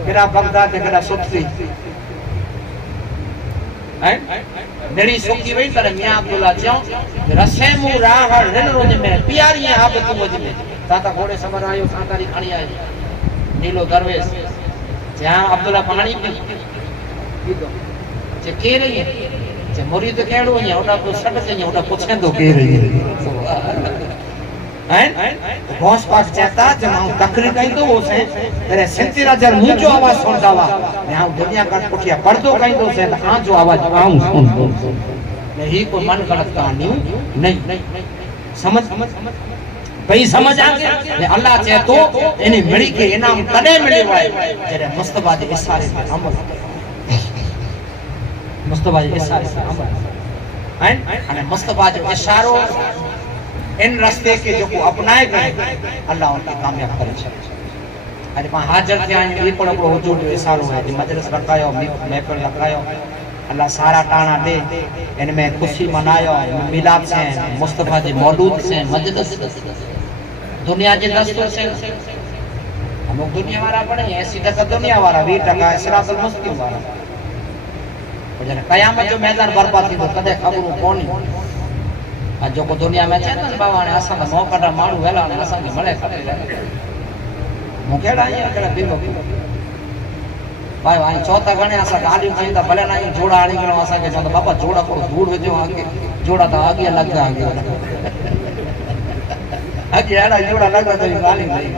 केड़ा बगदाद ने केड़ा सुखी हैं मेरी सुखी वही तरह मियां अब्दुल्ला चो रसे मु राह रिन रोज में प्यारी आप तू वज में ताता घोड़े सबर आयो सांतारी खणी आयो नीलो दरवेश जहां अब्दुल्ला पानी पी जे के रही जे मुरीद केड़ो है ओडा तो सट से ओडा पूछे तो के रही हैं बॉस पास चाहता जब हम तकरीर कहीं तो वो से तेरे सिंती राजर मुझो आवाज सुनता हुआ मैं दुनिया का पुठिया पर्दो कहीं तो से हां जो आवाज आऊं सुन नहीं कोई मन गलत कहानी नहीं समझ भाई समझ आ गया अल्लाह चाहे तो एनी मिली के इनाम तने मिले हुआ है तेरे मुस्तफा के इशारे पे अमल मुस्तफा के इशारे पे अमल हैं અને मुस्तफा जो इशारो इन रास्ते के जो को अपनाए गए अल्लाह उनका कामयाब करे छे अरे पा हाजिर थिया ये पण आपरो हुजूर जो इशारो है जे मजलिस रखायो मैं पर लगायो अल्लाह सारा टाणा दे इनमें खुशी मनायो मिलाद से मुस्तफा जी मौजूद से मजलिस दुनिया के दस्तूर से हम दुनिया वाला पड़े ऐसी टका दुनिया वाला 20% सिरातुल मुस्तकीम वाला जने कयामत जो मैदान बर्बाद थी तो कदे खबर कोनी आ जो को दुनिया में छे न बाबा ने असा मो कटा माणू वेला ने असा के मळे खटे मो केड़ा ये केड़ा बिलो भाई भाई चौथा गणे असा गाड़ी कहीं तो भले नहीं जोड़ा आनी करो असा के तो बाबा जोड़ा को दूर वेजो आके जोड़ा तो आगे लग जा आगे आगे यार जोड़ा लग तो गाली नहीं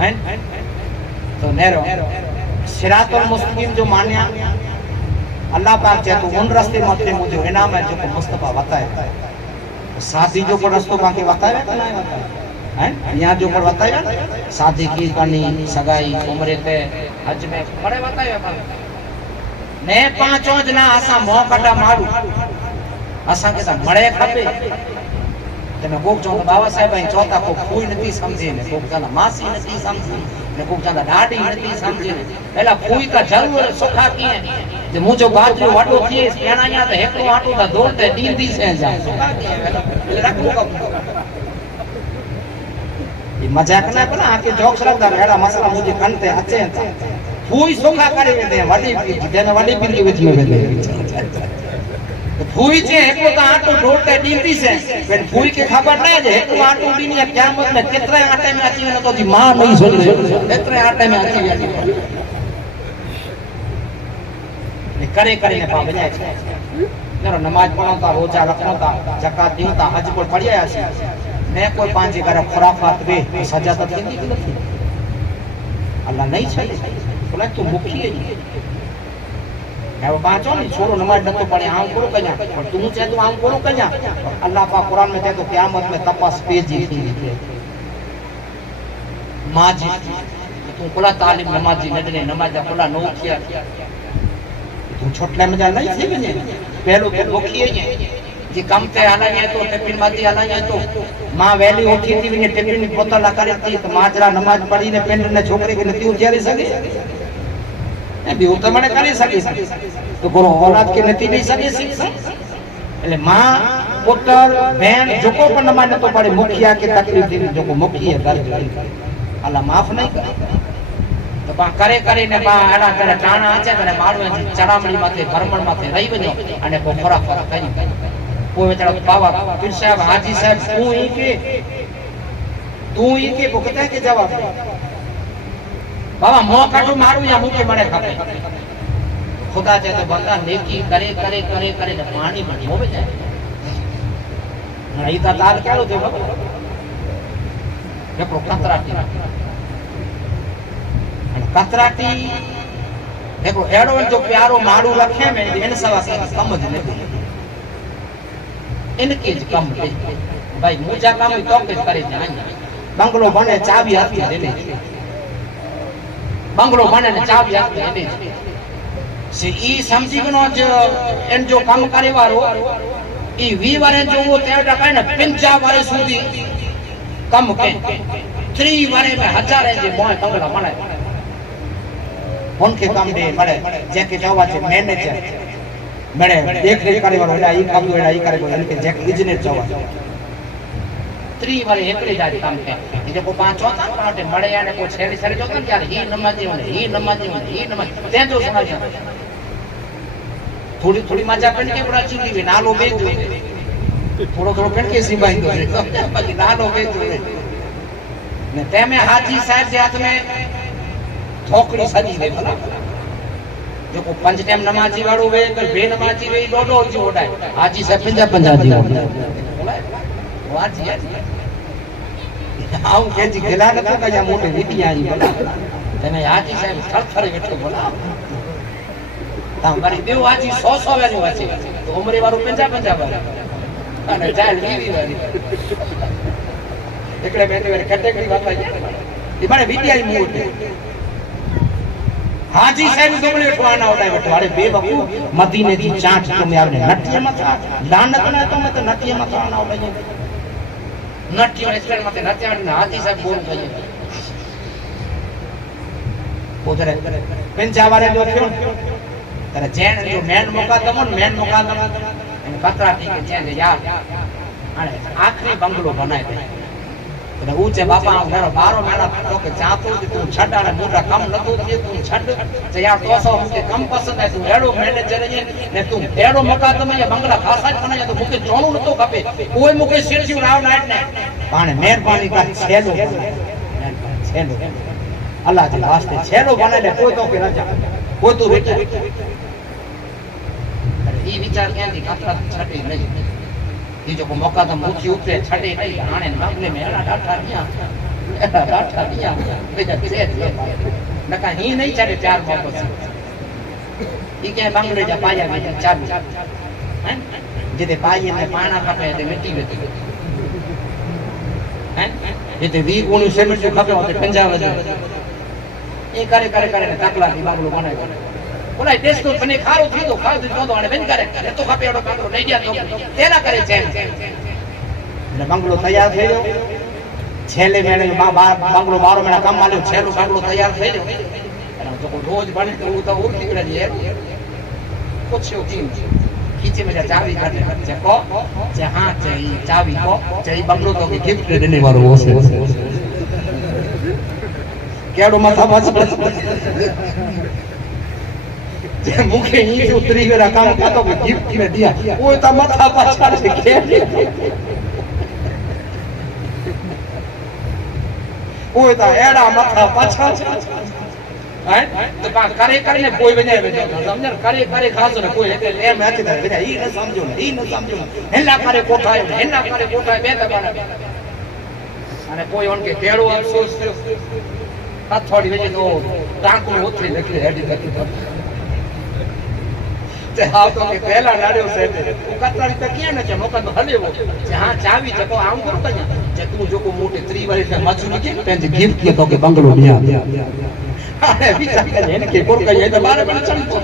हैं तो नेरो सिरातुल मुस्तकीम जो मान्या अल्लाह पाक जे तो उन रास्ते मथे मुझे इनाम है जो मुस्तफा बताए शादी जो को रास्तो बाकी बताए ना हैं यहां जो पर बताया शादी की करनी सगाई उम्र पे हज में बड़े बताया ने पांचों जना असा मोह कटा मारू असा के सा मळे खपे तने कोक जो बाबा साहब आई चौथा को कोई नहीं समझे ने कोक जना मासी नहीं समझी ने कोक जना डाडी नहीं समझे पहला कोई का जरूर सुखा की है जे मुजो बाजू वाटो थी पेणा या तो हेको वाटो दा दौड़ते दीदी से जा सुखा की है रखो का ये मजाक ना करा आके जोक्स रखदा एड़ा मसला मुझे कंते अचे था फूई सुखा करे दे वडी देने वडी पीर की वेथी वेदे तो फूई जे हेको ता आटो दौड़ते दीदी से फिर फूई के खबर ना जे हेको आटो दुनिया क़यामत में कितरे आटे में आची न तो जी मां नहीं सुन कितरे आटे में आची गई करे करे ने पावे जाए नरो नमाज पढ़ता रोजा रखता ज़कात दीता हज पर पढ़िया आसी मैं कोई पांच घर खुराफात वे सजा तो थींदी कि नहीं अल्लाह नहीं छे बोला तू मुखी है मैं वो पांचो नहीं छोरो नमाज न तो पढ़े आऊं कोरो कन्या और तू चाहे तो आऊं कोरो कन्या अल्लाह पाक कुरान में कहे तो क़यामत में तपास पेजी थी मां जी तू कोला तालीम नमाज जी नडने नमाज कोला नो किया तू छोटले में जा नहीं थी ने पहलो तो मुखी है जी कम ते आना है तो टिफिन माती आना है तो मां वेली उठी थी ने टिफिन बोतल करे थी तो माजरा नमाज पढ़ी ने पेंड ने छोकरी के नती उजारी सके ए भी तो मने करे सके तो गुरु औलाद के नती नहीं सके એટલે मां पुत्र बहन जोको पर नमाज न तो पढ़े मुखिया के तकलीफ थी जोको मुखी है घर अल्लाह माफ नहीं करे तो बा करे करे ने बा एड़ा करे टाणा आचे तने मारवे चढ़ामणी माथे भरमण माथे रही वजो अने को फरा फरा करी कोई बेचारा बाबा पीर साहब हाजी साहब तू ही के भुगते के जवाब बाबा मोह काटू मारू या मुके मणे खाते खुदा चाहे तो बंदा नेकी करे करे करे करे ने पानी में डूबे जाए नहीं ता दाल केड़ो थे बाबा देखो कतराटी देखो एड़ो जो प्यारो मारू रखे में इन सवा से समझ नहीं इनके कम भाई मुझा काम तो के करे जाए बंगलो बने चाबी हाथ में दे ले बंगलो बने ने चाबी हाथ में दे से ई समझी गनो जो इन जो काम करे वारो ई 20 वारे जो वो तेड़ा काई ना 50 वारे सुधी कम के 3 वारे में हजार है जे मोय बंगला बने उनके काम दे बड़े जेके जावा छे मैनेजर बड़े देख रेख करे वाला ई काम एड़ा ई करे को इनके जेके इंजीनियर जावा 3 वाले एकड़ी जात काम के ये को पांच होता पाटे मळे याने को छेड़ी छेड़ी जो यार ही नमाजी होने ही नमाजी होने ही नमाज ते जो समाज थोड़ी थोड़ी मजा पेन के बड़ा चीली वे नालो बेच जो थोड़ो थोड़ो पेन के सिंबाई दो बाकी नालो बेच जो ने ते में हाजी साहब जे हाथ में ठोकड़ी सजी दे भला जो को 5 टाइम नमाजी वाળો वे तो बे नमाजी वे डोडो जी ओडाय हाजी साहब 50 जी वाजी आऊं के जी गला न तो कया मोटे विटिया जी बोला तने हाजी साहब थरथर बैठो बोला ता मारी देव हाजी 100 वाली वाची तो उमरे वाળો 50 वाली અને ચાલ વીવી વાળી એકડે બેઠી વાળી કેટેગરી બાપા ઈ મારે વિટિયા ઈ મોટે हाजी साहब दोबड़े ठवाना होता है बटवाड़े बेवकूफ मदीने की चाट तुम्हें आपने नटिया मथा लानत ना तो मत नटिया मथा ना होता है नटिया इसके मत नटिया ने हाजी साहब बोल गए उधर पंजा वाले जो थे तेरे जैन जो मैन मुकादम इन कतराती के जैन यार अरे आखिरी बंगलो बनाए थे तो ऊंचे बापा मेरो 12 महीना तो के जातो तू छड़ा ने मोटा कम नतो दे तू छड़ तो यार 200 मुके कम पसंद है तू एड़ो मैनेजर है ने तू एड़ो मुकादम या बंगला खासा बनाया तो मुके जोणो नतो खपे कोई मुके सिरजी राव नाइट ने पाने मेहरबानी कर छेलो अल्लाह के वास्ते छेलो बने ले कोई तो के राजा कोई तो बेटा अरे ई विचार के दी कतरा छटे नहीं ये जो मौका तो मुखी उतरे छड़े नहीं आने मामले में डाटा दिया बेटा से नका ही नहीं चढ़े प्यार मोहब्बत से ये क्या बांग्ले जा पाया में चाबी हैं जेते पाए में पाना खपे ते मिट्टी वेती हैं जेते 20 गुणी सीमेंट जो खपे होते 50 वजे ये करे ने ताकला दी बांग्लो बनाए बोला देश तो बने खारो थी तो खारो तो आने बंद करे तो खपे एडो बांग्लो नहीं दिया तो तेरा करे चैन ने बांग्लो तैयार થઈ ગયો છેલે મેણે બાંગ્લો 12 મહિના કામ માલ્યો છેલો બાંગ્લો તૈયાર થઈ ગયો અને તો રોજ બને તો તો ઉર નીકળે છે પૂછ્યો કી खींचे में चाबी काटे जे को जे हां जे चाबी को जे बांग्लो तो के गिफ्ट देने वालो हो से केड़ो माथा पाछ जे मुखे ही उतरी गया काम का तो गिफ्ट ने दिया वो तो माथा पाछा से के वो तो एड़ा माथा पाछा हैं तो बा करे ने कोई बने समझ करे खास ने कोई ए मैच दे बजा ई न समझो हेला करे कोठा बे दबाना અને કોઈ ઓન કે કેળો અફસોસ હથોડી વેજે તો ટાંકુ ઉતરી લખી હેડી લખી તે હા તો કે પહેલા લાડ્યો છે તું કતરાડી તો ક્યાં ન છે મોકા તો હલેવો જે હા ચાવી છે તો આમ કરું કયા જે તું જો કો મોટે 3 વાળી છે માછું કે તે ગિફ્ટ કે તો કે બંગલો મિયા અરે વિચાર કે એને કે કોર કઈ તો મારે પણ ચડતો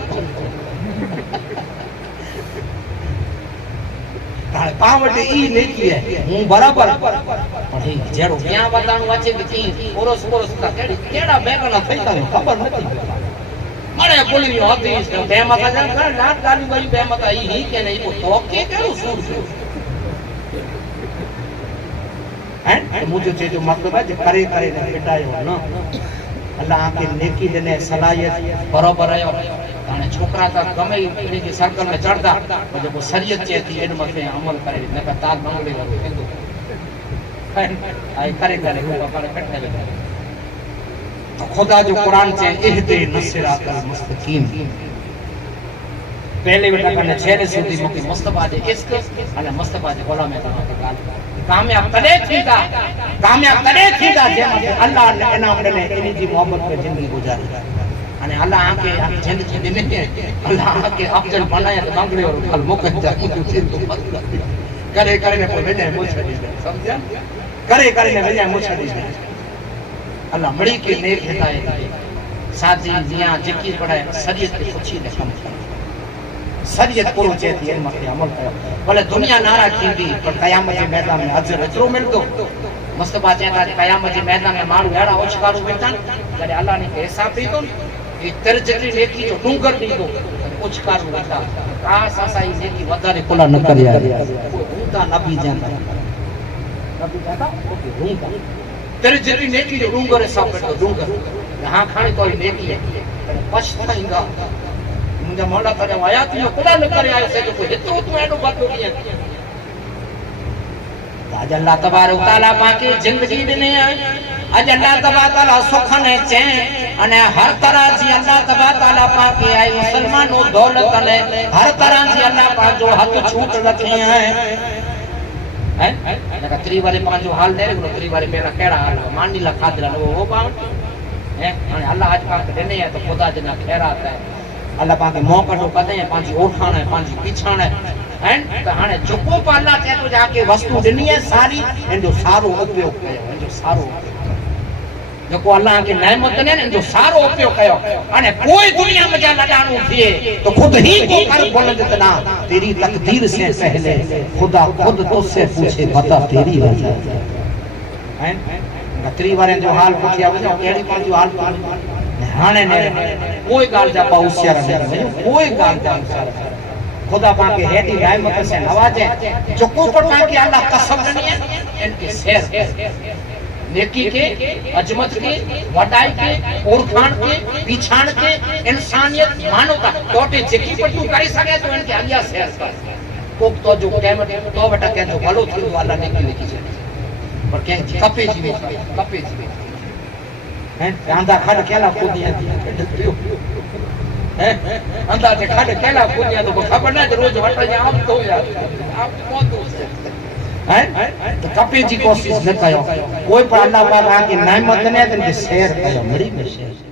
તારે પાવડે ઈ લેતી હે હું બરાબર પણ એ જેડો ક્યાં બતાણું વાચે કે કી ઓરોસ કા કેડા બેગના થઈ ગયો ખબર નથી मरे बोली होती बे माता जन कर लाट डाली बाई बे माता ही के नहीं को तो के करू सुन हैं मुझे जे जो मतलब है जे करे ने बेटायो न अल्लाह के नेकी देने सलाहियत बराबर आयो અને છોકરા તા ગમે ઈ કે સર્કલ में चढ़दा जो को शरीयत चेती एन मथे अमल करे न का ताल मंगले वालो हिंदू आई करे को बापा कटने लगे खुदा जो कुरान से इहदे नसिरातल मुस्तकीम पहले बेटा कने छेले सुधी मुकी मुस्तफा दे इश्क अने मुस्तफा दे गोलामे तमा के गाल कामयाब तने थीदा जे अल्लाह ने इनाम ने इनी जी मोहब्बत पे जिंदगी गुजारी अने अल्लाह आके जिंदगी दे में अल्लाह आके अफजल बनाया तो बांगड़े और फल मुके जा करे ने कोई वेने मुछड़ी समझया करे ने वेने मुछड़ी अल्लाह मड़ी के नेक हिदायत साजी जिया जिकी पढ़ाए शरीयत की खुशी ने कम शरीयत पूरो चेती इन मथे अमल करो भले दुनिया नारा थींदी पर कयामत के मैदान में अजर एतरो मिलदो मुस्तफा चेता कयामत के मैदान में मारू एड़ा ओछकारू बेटन जडे अल्लाह ने हिसाब दीदो ई तर जटी नेकी जो डूंगर दीदो ओछकारू बेटा का सासाई नेकी वधारे कोला न करिया ऊंधा नबी जन नबी कहता डूंगर तेरे जितनी नेकी जो डूंगर है सब तो डूंगर यहाँ खाने तो नेकी है पछताएंगा मुझे मौला करे आया तू खुदा न करे आयो से को हेतरो तू एडो बात होगी आज अल्लाह तबारक तआला पाके जिंदगी देने आज अल्लाह तबारक तआला सुख ने चैन અને હર તરહથી અલ્લાહ તબારક તઆલા પાકે આય મુસલમાનો દौलत અને હર તરહથી અલ્લાહ પાક જો હક છૂટ રખે हैं नका त्रिवारे पांचो हाल दे नो त्रिवारे मेरा केड़ा हाल मानीला खादरा नो वो बावट है અને अल्लाह आज पाक देने है तो खुदा जना खैरात है अल्लाह पाक मोकटो कदे पांची ओठाण है पांची पीछाण है तो हाने जोको पाला ते तो जाके वस्तु देनी है सारी एंदो सारो उपयोग कयो एंदो सारो जोको अल्लाह के नेमत ने एंदो सारो उपयोग कयो અને કોઈ दुनिया में जा लडाणो थिए तो खुद ही को कर बुलंद तना तेरी तकदीर से पहले खुदा खुद तुझसे पूछे बता तेरी वजह हैं गतरी वाले जो हाल पूछिया वजह केड़ी पण जो हाल हाने ने कोई गाल जा पाउसिया ने कोई गाल जा खुदा पाके हेडी रहमत से नवाजे जो को पर पाके अल्लाह कसम नहीं है इनके शेर नेकी के अजमत के वडाई के ओरखान के पीछाण के इंसानियत मानवता टोटे जेकी पर तू करी सके तो इनके अलिया शेर कर कोक तो जो कहमत तो बेटा के जो भलो थी वाला नेकी लिखी है पर के कपे जीवे हैं आंधा खड केला कूदिया हैं आंधा जे खड केला कूदिया तो खबर ना रोज हट जा आप तो यार आप कौन दोस्त है तो कपे जी कोशिश न कयो कोई पर अल्लाह पाक आके नेमत ने ते शेर कयो मरी में शेर